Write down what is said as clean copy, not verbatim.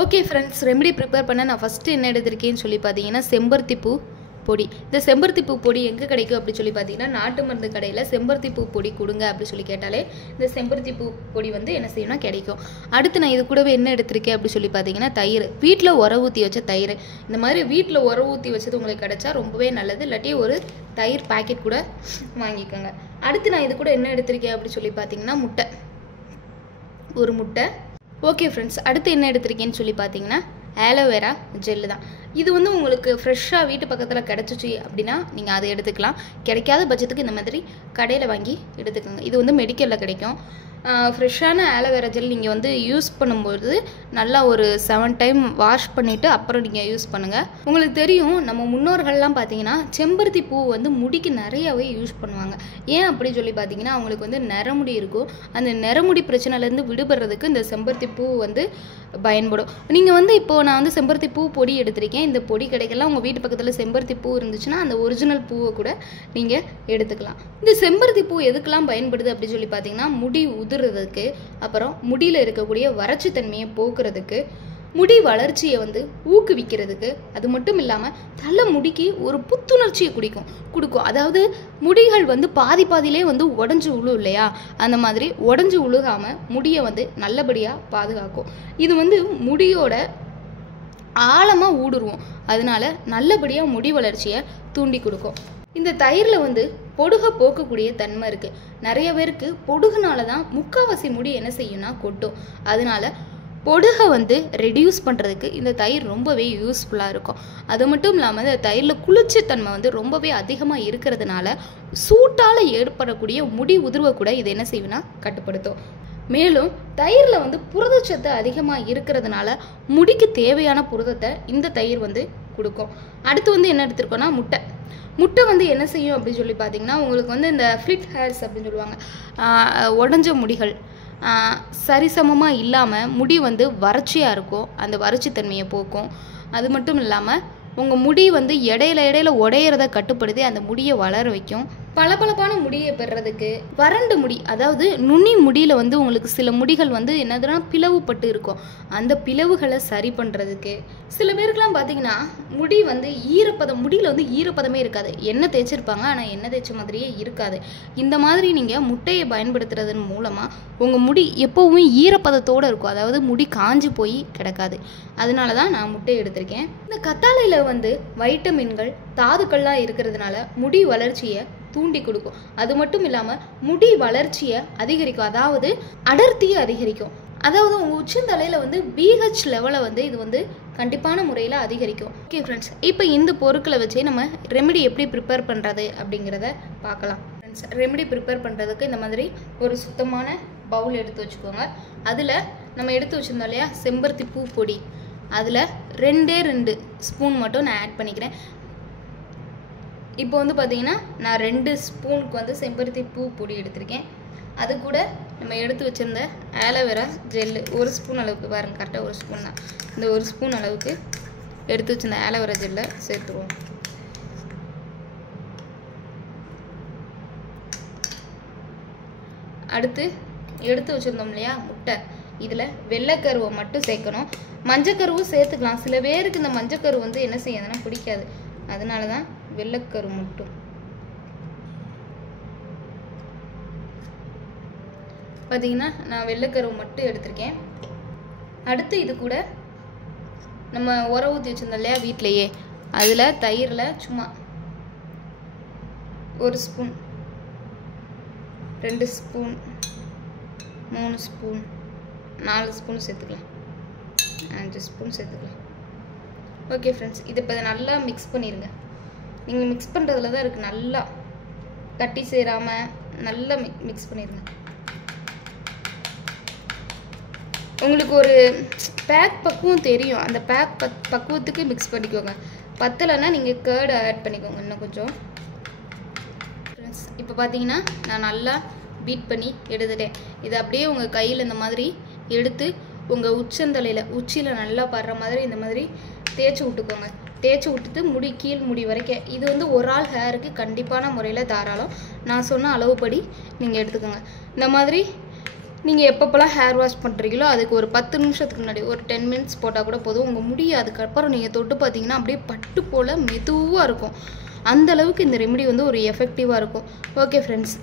Okay friends, remedy prepare பண்ண நான் first என்ன எடுத்திருக்கேன்னு சொல்லி பார்த்தீங்கன்னா செம்பருத்திப்பூ பொடி. இந்த செம்பருத்திப்பூ பொடி எங்கே கிடைக்கும் அப்படி சொல்லி பார்த்தீங்கன்னா நாட்டு மருந்து கடையில் செம்பருத்திப்பூ பொடி கொடுங்க அப்படி சொல்லி கேட்டாலே இந்த செம்பருத்திப்பூ பொடி வந்து என்ன செய்யணும்னா கிடைக்கும். அடுத்து நான் இது கூடவே என்ன எடுத்திருக்கேன் அப்படி சொல்லி பார்த்தீங்கன்னா தயிர். வீட்டில் உர ஊற்றி வச்ச தயிர். இந்த மாதிரி வீட்டில் உர ஊற்றி வச்சது உங்களுக்கு கிடைச்சா ரொம்பவே நல்லது. இல்லாட்டி ஒரு தயிர் பாக்கெட் கூட வாங்கிக்கோங்க. அடுத்து நான் இது கூட என்ன எடுத்திருக்கேன் அப்படி சொல்லி பார்த்தீங்கன்னா முட்டை, ஒரு முட்டை. ஓகே ஃப்ரெண்ட்ஸ், அடுத்து என்ன எடுத்திருக்கேன்னு சொல்லி பார்த்தீங்கன்னா ஆலோவேரா ஜெல்லு தான். இது வந்து உங்களுக்கு ஃப்ரெஷ்ஷாக வீட்டு பக்கத்தில் கிடச்சிச்சு அப்படின்னா நீங்கள் அதை எடுத்துக்கலாம். கிடைக்காத பட்சத்துக்கு இந்த மாதிரி கடையில் வாங்கி எடுத்துக்கோங்க. இது வந்து மெடிக்கலில் கிடைக்கும். ஃப்ரெஷ்ஷான ஆலோவேரா ஜெல் நீங்கள் வந்து யூஸ் பண்ணும்போது நல்லா ஒரு 7 டைம் வாஷ் பண்ணிவிட்டு அப்புறம் நீங்கள் யூஸ் பண்ணுங்கள். உங்களுக்கு தெரியும், நம்ம முன்னோர்கள்லாம் பார்த்தீங்கன்னா செம்பருத்தி பூ வந்து முடிக்கு நிறையாவே யூஸ் பண்ணுவாங்க. ஏன் அப்படி சொல்லி பார்த்தீங்கன்னா அவங்களுக்கு வந்து நரமுடி இருக்கும். அந்த நரமுடி பிரச்சனைலேருந்து விடுபடுறதுக்கு இந்த செம்பருத்தி பூ வந்து பயன்படும். நீங்கள் வந்து இப்போது நான் வந்து செம்பருத்தி பூ பொடி எடுத்திருக்கேன். இந்த பொடி கிடைக்கலாம். உங்கள் வீட்டு பக்கத்தில் செம்பருத்தி பூ இருந்துச்சுன்னா அந்த ஒரிஜினல் பூவை கூட நீங்கள் எடுத்துக்கலாம். இந்த செம்பருத்தி பூ எதுக்கெல்லாம் பயன்படுது அப்படி சொல்லி பார்த்தீங்கன்னா முடி உதிர்றதுக்கு, அப்புறம் முடியில் இருக்கக்கூடிய வறட்சி தன்மையை போக்குறதுக்கு, முடி வளர்ச்சியை வந்து ஊக்குவிக்கிறதுக்கு, அது மட்டும் இல்லாமல் தலை முடிக்கு ஒரு புத்துணர்ச்சியை கொடுக்கும். அதாவது முடிகள் வந்து பாதியிலே வந்து உடஞ்சி உழும் இல்லையா, அந்த மாதிரி உடஞ்சி உழுகாமல் முடியை வந்து நல்லபடியாக பாதுகாக்கும். இது வந்து முடியோட ஆழமாக ஊடுருவோம். அதனால நல்லபடியாக முடி வளர்ச்சியை தூண்டி கொடுக்கும். இந்த தயிரில் வந்து பொடுகை போக்கக்கூடிய தன்மை இருக்குது. நிறைய பேருக்கு பொடுகுனால தான் முக்கால்வாசி முடி என்ன செய்யும்னா கொட்டும். அதனால பொடுகை வந்து ரெடியூஸ் பண்ணுறதுக்கு இந்த தயிர் ரொம்பவே யூஸ்ஃபுல்லாக இருக்கும். அது மட்டும் இல்லாமல் இந்த தயிரில் குளிர்ச்சித்தன்மை வந்து ரொம்பவே அதிகமாக இருக்கிறதுனால சூட்டால் ஏற்படக்கூடிய முடி உதிர்வை கூட இது என்ன செய்யும்னா கட்டுப்படுத்தும். மேலும் தயிரில் வந்து புரதச்சத்து அதிகமாக இருக்கிறதுனால முடிக்கு தேவையான புரதத்தை இந்த தயிர் வந்து கொடுக்கும். அடுத்து வந்து என்ன எடுத்திருக்கோன்னா முட்டை வந்து என்ன செய்யும் அப்படின்னு சொல்லி பார்த்தீங்கன்னா உங்களுக்கு வந்து இந்த ஃப்ளிட் ஹேர்ஸ் அப்படின்னு சொல்லுவாங்க, உடஞ்ச முடிகள் சரிசமமாக இல்லாமல் முடி வந்து வறட்சியாக இருக்கும். அந்த வறட்சி தன்மையை போக்கும். அது மட்டும் இல்லாமல் உங்கள் முடி வந்து இடையில உடையிறத கட்டுப்படுத்தி அந்த முடியை வளர வைக்கும். பளபளப்பான முடியை பெறுறதுக்கு, வறண்டு முடி அதாவது நுனி முடியில் வந்து உங்களுக்கு சில முடிகள் வந்து என்னதுன்னா பிளவுபட்டு இருக்கும். அந்த பிளவுகளை சரி பண்ணுறதுக்கு, சில பேருக்குலாம் பார்த்தீங்கன்னா முடி வந்து முடியில் வந்து ஈரப்பதமே இருக்காது. எண்ணெய் தேய்ச்சிருப்பாங்க ஆனால் எண்ணெய் தேய்ச்ச மாதிரியே இருக்காது. இந்த மாதிரி நீங்கள் முட்டையை பயன்படுத்துறதன் மூலமாக உங்கள் முடி எப்போவுமே ஈரப்பதத்தோடு இருக்கும். அதாவது முடி காஞ்சி போய் கிடக்காது. அதனால தான் நான் முட்டை எடுத்திருக்கேன். இந்த கத்தாழையில் வந்து வைட்டமின்கள், தாதுக்கள்லாம் இருக்கிறதுனால முடி வளர்ச்சியை தூண்டி கொடுக்கும். அது மட்டும் இல்லாமல் முடி வளர்ச்சியை அதிகரிக்கும். அதாவது அடர்த்தியை அதிகரிக்கும். அதாவது உங்கள் உச்சந்தலையில் வந்து BH லெவலை வந்து இது வந்து கண்டிப்பான முறையில் அதிகரிக்கும். ஓகே ஃப்ரெண்ட்ஸ், இப்போ இந்த பொருட்களை வச்சே நம்ம ரெமெடி எப்படி ப்ரிப்பேர் பண்ணுறது அப்படிங்கிறத பார்க்கலாம். ஃப்ரெண்ட்ஸ், ரெமெடி ப்ரிப்பேர் பண்ணுறதுக்கு இந்த மாதிரி ஒரு சுத்தமான பவுல் எடுத்து வச்சுக்கோங்க. அதில் நம்ம எடுத்து வச்சுருந்தோம் இல்லையா செம்பருத்தி பூ பொடி, அதில் 2 ஸ்பூன் மட்டும் நான் ஆட் பண்ணிக்கிறேன். இப்போ வந்து பார்த்தீங்கன்னா நான் 2 ஸ்பூனுக்கு வந்து செம்பருத்தி பூ பொடி எடுத்திருக்கேன். அது கூட நம்ம எடுத்து வச்சுருந்த ஆலோவேரா ஜெல்லு 1 ஸ்பூன் அளவுக்கு, பாருங்கள் கரெக்டாக 1 ஸ்பூன் தான். இந்த 1 ஸ்பூன் அளவுக்கு எடுத்து வச்சுருந்த ஆலோவேரா ஜெல்லை சேர்த்துருவோம். அடுத்து எடுத்து வச்சுருந்தோம் இல்லையா முட்டை, இதில் வெள்ளைக்கருவை மட்டும் சேர்க்கணும். மஞ்சக்கருவும் சேர்த்துக்கலாம். சில பேருக்கு இந்த மஞ்சக்கரு வந்து என்ன செய்யாதுன்னா பிடிக்காது. அதனால தான் வெள்ளைக்கரு மட்டும். பார்த்தீங்கன்னா நான் வெள்ளைக்கரு மட்டும் எடுத்திருக்கேன். அடுத்து இது கூட நம்ம உர ஊற்றி வச்சுருந்தோம் இல்லையா வீட்டிலையே, அதில் தயிரில் சும்மா 1 ஸ்பூன், 2 ஸ்பூன், 3 ஸ்பூன், 4 ஸ்பூன் சேர்த்துக்கலாம், 5 ஸ்பூன் சேர்த்துக்கலாம். ஓகே ஃப்ரெண்ட்ஸ், இதை இப்போ நல்லா மிக்ஸ் பண்ணிடுங்க. நீங்கள் மிக்ஸ் பண்ணுறதுல தான் இருக்குது. நல்லா கட்டி சேராமல் நல்லா மிக்ஸ் பண்ணிடுங்க. உங்களுக்கு ஒரு பேக் பக்குவம் தெரியும். அந்த பேக் பக்குவத்துக்கு மிக்ஸ் பண்ணிக்கோங்க. பத்தலைன்னா நீங்கள் கர்டு ஆட் பண்ணிக்கோங்க இன்னும் கொஞ்சம். ஃப்ரெண்ட்ஸ், இப்போ பார்த்தீங்கன்னா நான் நல்லா பீட் பண்ணி எடுத்துட்டேன். இதை அப்படியே உங்கள் கையில் இந்த மாதிரி எடுத்து உங்கள் உச்சியில் நல்லா படுற மாதிரி இந்த மாதிரி தேய்ச்சி விட்டுக்கோங்க. தேய்ச்சி விட்டுட்டு முடி கீழ் முடி வரைக்கும். இது வந்து ஒரு ஆள் ஹேருக்கு கண்டிப்பான முறையில் தாராளம். நான் சொன்ன அளவுப்படி நீங்கள் எடுத்துக்கோங்க. இந்த மாதிரி நீங்கள் எப்பப்போலாம் ஹேர் வாஷ் பண்ணுறீங்களோ அதுக்கு ஒரு 10 நிமிஷத்துக்கு முன்னாடி ஒரு 10 மினிட்ஸ் போட்டால் கூட போதும். உங்கள் முடி அதுக்கப்புறம் நீங்கள் தொட்டு பார்த்தீங்கன்னா அப்படியே பட்டு போல் மெதுவாக இருக்கும். அந்த அளவுக்கு இந்த ரெமெடி வந்து ஒரு எஃபெக்டிவாக இருக்கும். Okay friends,